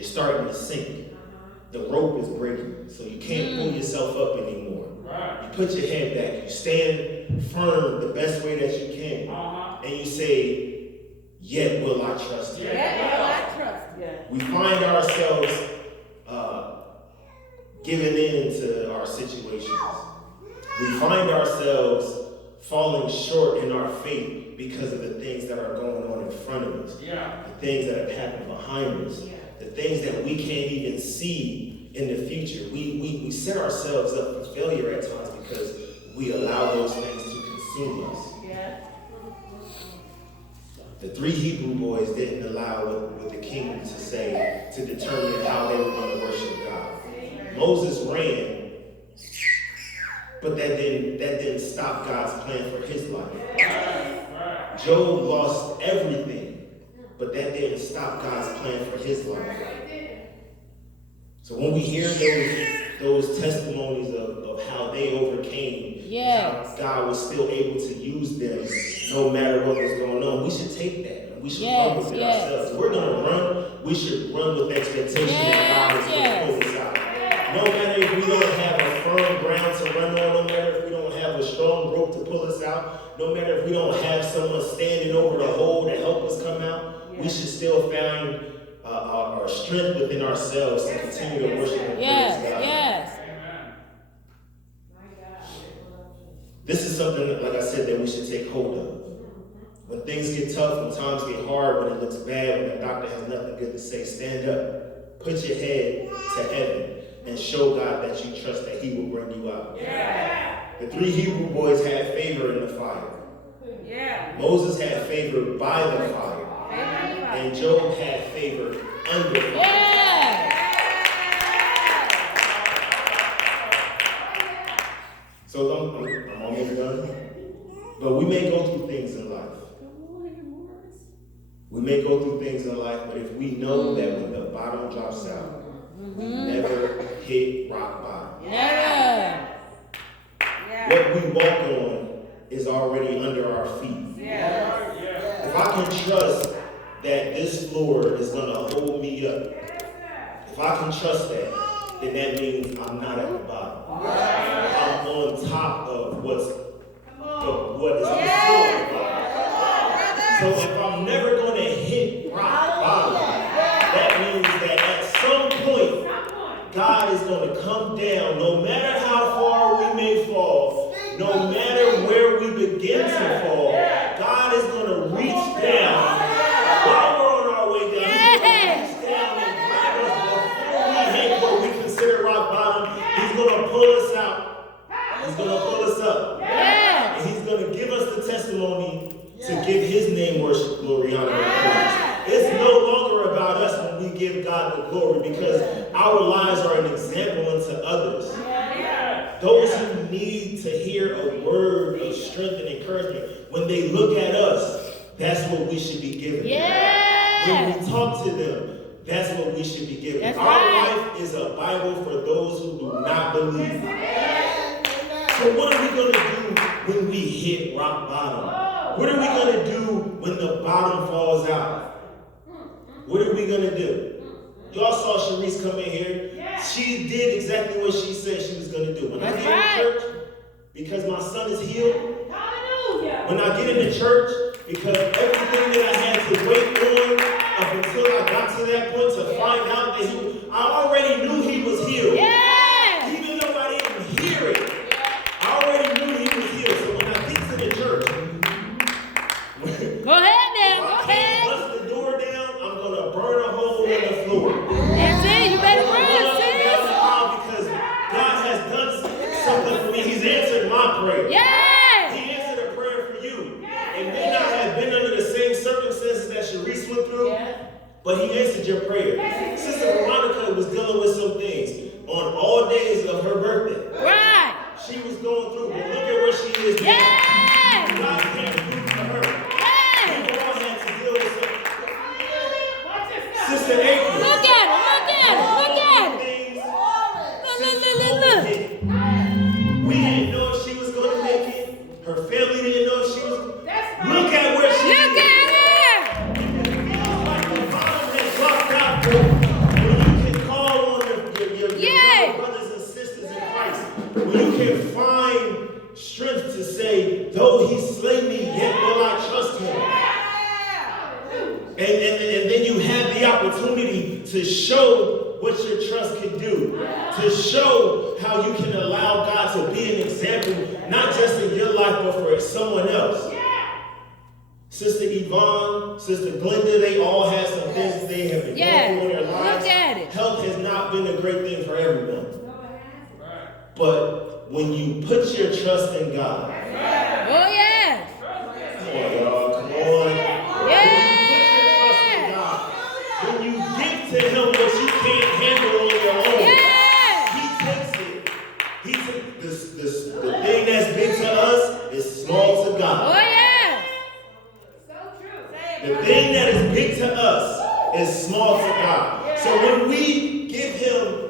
you're starting to sink. The rope is breaking, so you can't pull yourself up anymore. You put your head back, you stand firm the best way that you can, and you say, yet will I trust him. We find ourselves giving in to our situations. We find ourselves falling short in our faith because of the things that are going on in front of us, the things that have happened behind us, the things that we can't even see in the future. We set ourselves up for failure at times because we allow those things to consume us. The 3 Hebrew boys didn't allow what the king to say to determine how they were going to worship God. Moses ran, but that didn't stop God's plan for his life. Job lost everything, but that didn't stop God's plan for his life. So when we hear those testimonies of how they overcame, how God was still able to use them no matter what was going on, we should take that and we should run with it ourselves. If we're going to run, we should run with expectation that God is going to pull us out. No matter if we don't have a firm ground to run on, no matter if we don't have a strong rope to pull us out, no matter if we don't have someone standing over the hole to help us come out, we should still find our strength within ourselves to continue to worship and praise God. This is something, like I said, that we should take hold of. When things get tough, when times get hard, when it looks bad, when the doctor has nothing good to say, stand up. Put your head to heaven and show God that you trust that he will bring you out. The 3 Hebrew boys had favor in the fire. Moses had favor by the fire. And Job had favor under fire. So I'm almost done. But we may go through things in life. We may go through things in life, but if we know that when the bottom drops out, we never hit rock bottom. What we walk on is already under our feet. If I can trust that this floor is going to hold me up, if I can trust that, then that means I'm not at the bottom. I'm on top of what is on the floor. So if I'm never going to hit rock bottom, that means that at some point, God is going to come down, no matter how far we may fall, no matter where we begin to fall, God is going to reach down while we're on our way down. He's going to reach down and grab us before we hit what we consider rock bottom. He's going to pull us out. He's going to pull us up. And he's going to give us the testimony to give his name worship, glory, honor, and praise. It's no longer about us when we give God the glory because our lives are an example unto others. Those who need to hear a word of strength and encouragement, when they look at us, that's what we should be giving them. When we talk to them, that's what we should be giving. Our life is a Bible for those who do not believe. So what are we going to do when we hit rock bottom? What are we going to do when the bottom falls out? What are we going to do? Y'all saw Sharice come in here. She did exactly what she said she was going to do. When I get in church, because my son is healed. When I get into church, because everything that I had to wait on up until I got to that point to find out that I already knew he was healed. Even though I didn't hear it, I already knew he was healed. So when I get to the church, go ahead now, go ahead. Bust the door down, I'm going to burn a hole in the floor. That's it, you better run, sis. Because God has done something for me. He's answered my prayer. He answered a prayer for you. It may not have been under the same circumstances that Sharice went through, but he answered your prayer. Sister Veronica was dealing with some things on all days of her birthday. She was going through, but look at where she is now. God came through for her. We all had to deal with something. Sister April. Look at him, look at him, look at him. Look. We didn't know if she was going to make it. Her family didn't know if she was. Look at where she is. Look at her. It feels like the bottom has dropped out. When opportunity to show what your trust can do, to show how you can allow God to be an example, not just in your life, but for someone else. Sister Yvonne, Sister Glenda, they all had some things they have been going through in their lives. Look at it. Health has not been a great thing for everyone. But when you put your trust in God, Oh, yeah. come on, y'all, come on. Yeah. When you give to him what you can't handle on your own, he takes it. He takes the thing that's big to us is small to God. Oh, yeah. The thing that is big to us is small to God. So when we give him,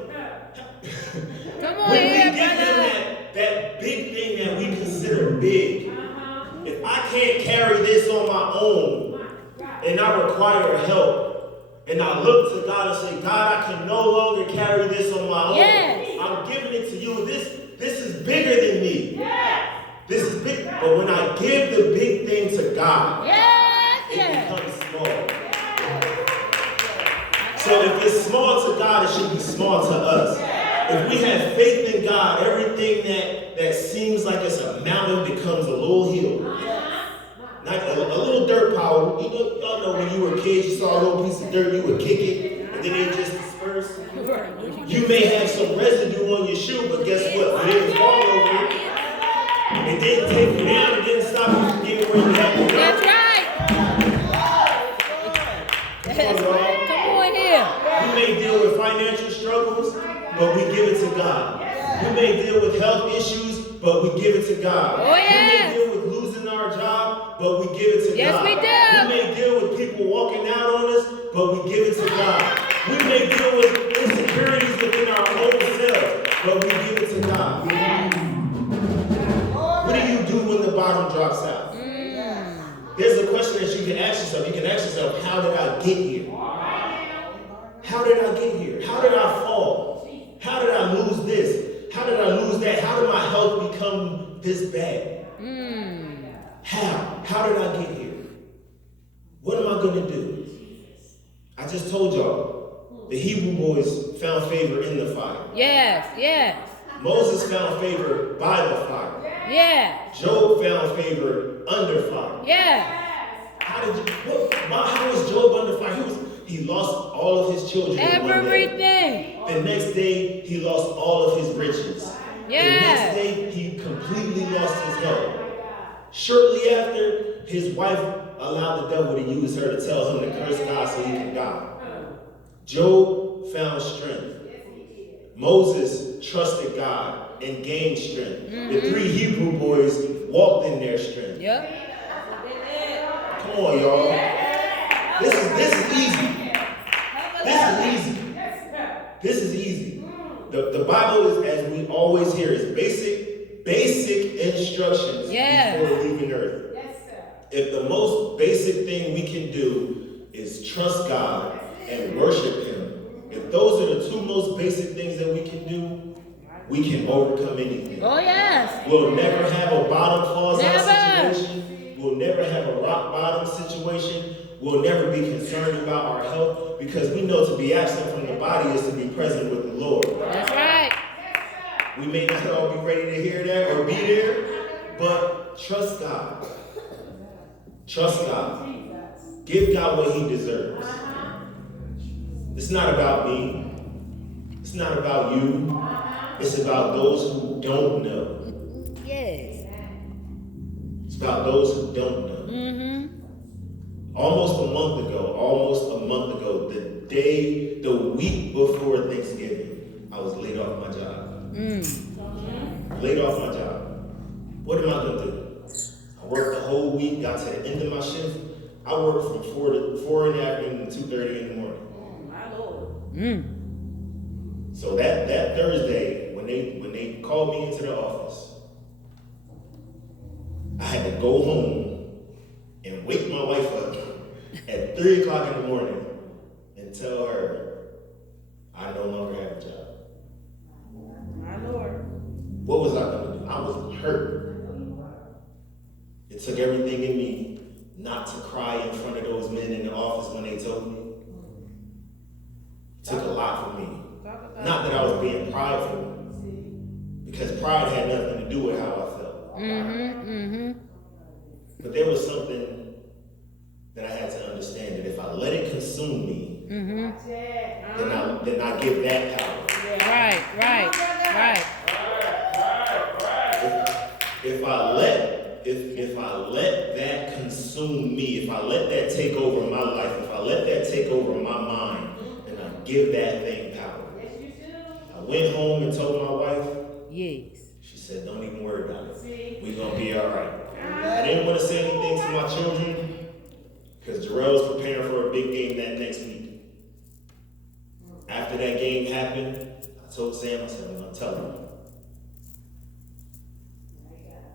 that big thing that we consider big, if I can't carry this on my own and I require help, and I look to God and say, God, I can no longer carry this on my own. I'm giving it to you. This is bigger than me. This is big. But when I give the big thing to God, it becomes small. So if it's small to God, it should be small to us. If we have faith in God, everything that seems like it's a mountain becomes a little hill. Like a little dirt pile. Y'all know when you were kids, you saw a little piece of dirt, you would kick it, and then it just dispersed. You may have some residue on your shoe, but guess what? You didn't fall over it. It didn't take you down. It didn't stop you from getting where you had to go. That's right. Come on here. We may deal with financial struggles, but we give it to God. We may deal with health issues, but we give it to God. Oh, yeah. We may deal with losing our job, but we give it to Yes, God. we do. We may deal with people walking out on us, but we give it to God. We may deal with insecurities within our own selves, but we give it to God. What do you do when the bottom drops out? There's a question that you can ask yourself. You can ask yourself, how did I get here? How did I get here? How did I fall? How did I lose this? How did I lose that? How did my health become this bad? How did I get here? What am I going to do? I just told y'all, the Hebrew boys found favor in the fire. Yes. Moses found favor by the fire. Yeah. Job found favor under fire. Yeah. How was Job under fire? He lost all of his children. Everything. The next day, he lost all of his riches. Yeah. The next day, he completely lost his health. Shortly after, his wife allowed the devil to use her to tell him to curse God so he can die. Job found strength. Moses trusted God and gained strength. The three Hebrew boys walked in their strength. Yep. Come on, y'all. This is easy. This is easy. The Bible is, as we always hear, is basic instructions before leaving earth. If the most basic thing we can do is trust God and worship him, if those are the two most basic things that we can do, we can overcome anything. Oh, yes. We'll never have a bottom falls out situation. We'll never have a rock bottom situation. We'll never be concerned about our health because we know to be absent from the body is to be present with the Lord. That's right. We may not all be ready to hear that or be there, but trust God. Trust God. Give God what he deserves. It's not about me. It's not about you. It's about those who don't know. Yes. It's about those who don't know. Almost a month ago, the week before Thanksgiving, I was laid off my job. Laid off my job. What am I going to do? I worked the whole week, got to the end of my shift. I worked from 4 in the afternoon to 2:30 in the morning. So that Thursday, when they called me into the office, I had to go home and wake my wife up at 3 o'clock in the morning and tell her I no longer have a job. My Lord. What was I going to do? I was hurt. It took everything in me not to cry in front of those men in the office when they told me. I was being prideful because pride had nothing to do with how I felt. But there was something that I had to understand, that if I let it consume me, then I give that power. Right. If I let that consume me, if I let that take over my life, if I let that take over my mind, then I give that thing power. I went home and told my wife. Yes. She said, don't even worry about it. We're going to be all right. I didn't want to say anything to my children because Jarelle's preparing for a big game that next week. After that game happened, I told Sam, I said, I'm going to tell her.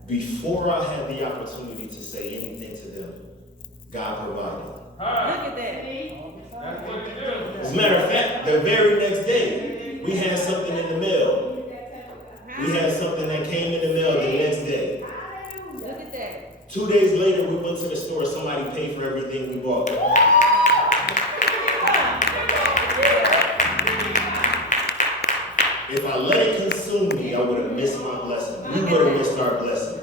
Before I had the opportunity to say anything to them, God provided. Look at that. As a matter of fact, the very next day, we had something in the mail. We had something that came in the mail the next day. Look at that. 2 days later, we went to the store. Somebody paid for everything we bought. If I let it consume me, I would have missed my blessing. We would have missed our blessing.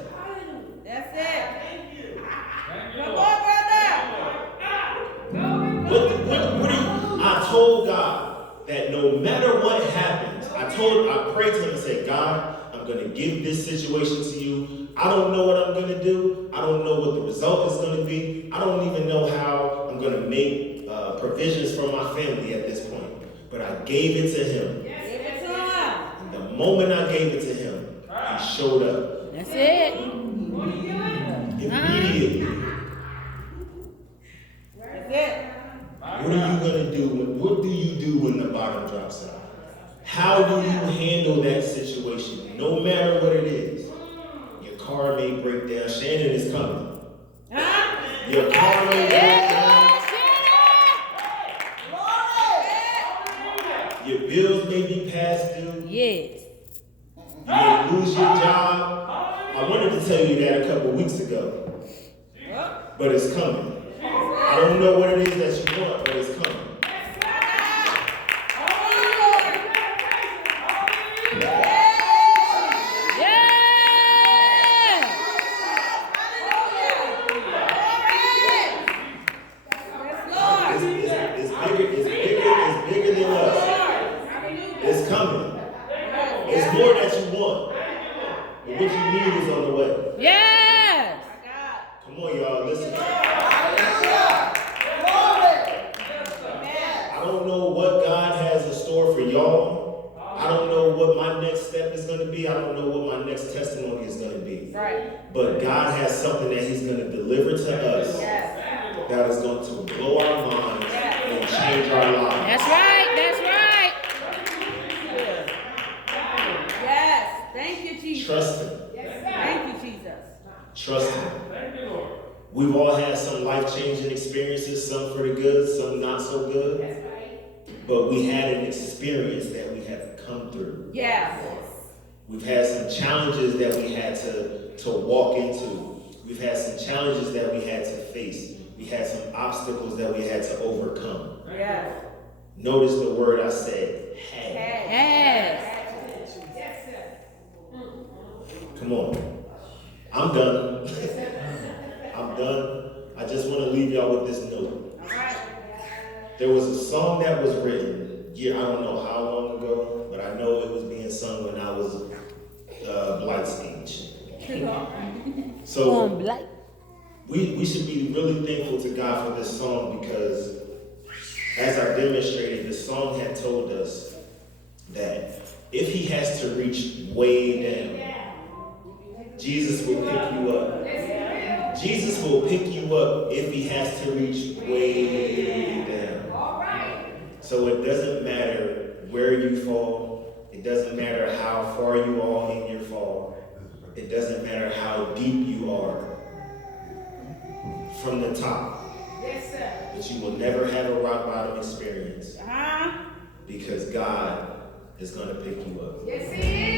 That's it. Come on, brother. I told God that no matter what happens, I prayed to him and said, God, I'm going to give this situation to you. I don't know what I'm going to do. I don't know what the result is going to be. I don't even know how I'm going to make provisions for my family at this point. But I gave it to him. And the moment I gave it to him, he showed up. That's it. Immediately. That's it. What are you going to do? What do you do when the bottom drops out? How do you handle that situation? No matter what it is. Your car may break down. Shannon is coming. Your car may break down. Your bills may be past due. Yes. You may lose your job. I wanted to tell you that a couple weeks ago. But it's coming. I don't know what it is that you want, but it's coming. It's bigger than us. It's coming. It's more that you want. But what you need is on the way. Yes. Come on, y'all, listen. I don't know what God has in store for y'all. I don't know what my next step is going to be. I don't know what my next testimony is going to be. Right. But God has something that he's going to deliver to us that is going to blow our minds and change our lives. That's right. That's right. Yes. Thank you, Jesus. Trust him. Thank you, Jesus. Trust him. We've all had some life-changing experiences, some for the good, some not so good. But we had an experience that we have come through. Yes. We've had some challenges that we had to walk into. We've had some challenges that we had to face. We had some obstacles that we had to overcome. Yes. Notice the word I said, had. Yes. Come on. I'm done. I'm done. I just want to leave y'all with this note. There was a song that was written, I don't know how long ago, but I know it was being sung when I was Blight's age. So we should be really thankful to God for this song, because as I demonstrated, the song had told us that if he has to reach way down, Jesus will pick you up. Jesus will pick you up if he has to reach way down. So it doesn't matter where you fall. It doesn't matter how far you are in your fall. It doesn't matter how deep you are from the top. But you will never have a rock bottom experience, because God is going to pick you up. Yes, he is.